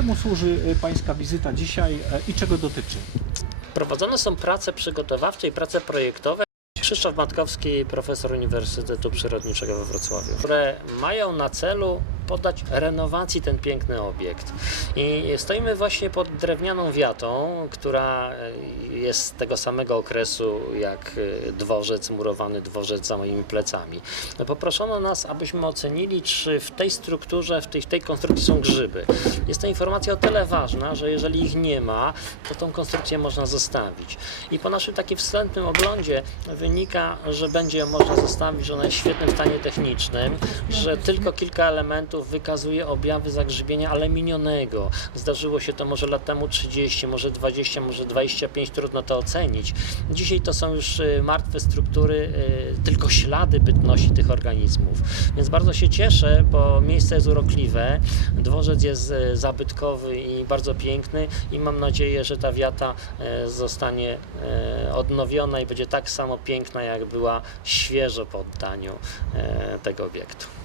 Czemu służy y, Pańska wizyta dzisiaj e, i czego dotyczy? Prowadzone są prace przygotowawcze i prace projektowe. Krzysztof Matkowski, profesor Uniwersytetu Przyrodniczego we Wrocławiu, które mają na celu poddać renowacji ten piękny obiekt. I stoimy właśnie pod drewnianą wiatą, która e, jest z tego samego okresu jak e, dworzec, murowany dworzec za moimi plecami. No, Poproszono nas, abyśmy ocenili, czy w tej strukturze, w tej, w tej konstrukcji są grzyby. Jest to informacja o tyle ważna, że jeżeli ich nie ma, to tą konstrukcję można zostawić. I po naszym takim wstępnym oglądzie wynika, że będzie można zostawić, że ona jest w świetnym stanie technicznym, że tylko kilka elementów wykazuje objawy zagrzybienia, ale minionego. Zdarzyło się to może lat temu 30, może 20, może 25, trudno to ocenić. Dzisiaj to są już y, martwe struktury, y, tylko ślady bytności tych organizmów. Więc bardzo się cieszę, bo miejsce jest urokliwe, dworzec jest y, zabytkowy i bardzo piękny i mam nadzieję, że ta wiata zostanie odnowiona i będzie tak samo piękna, jak była świeżo po oddaniu tego obiektu.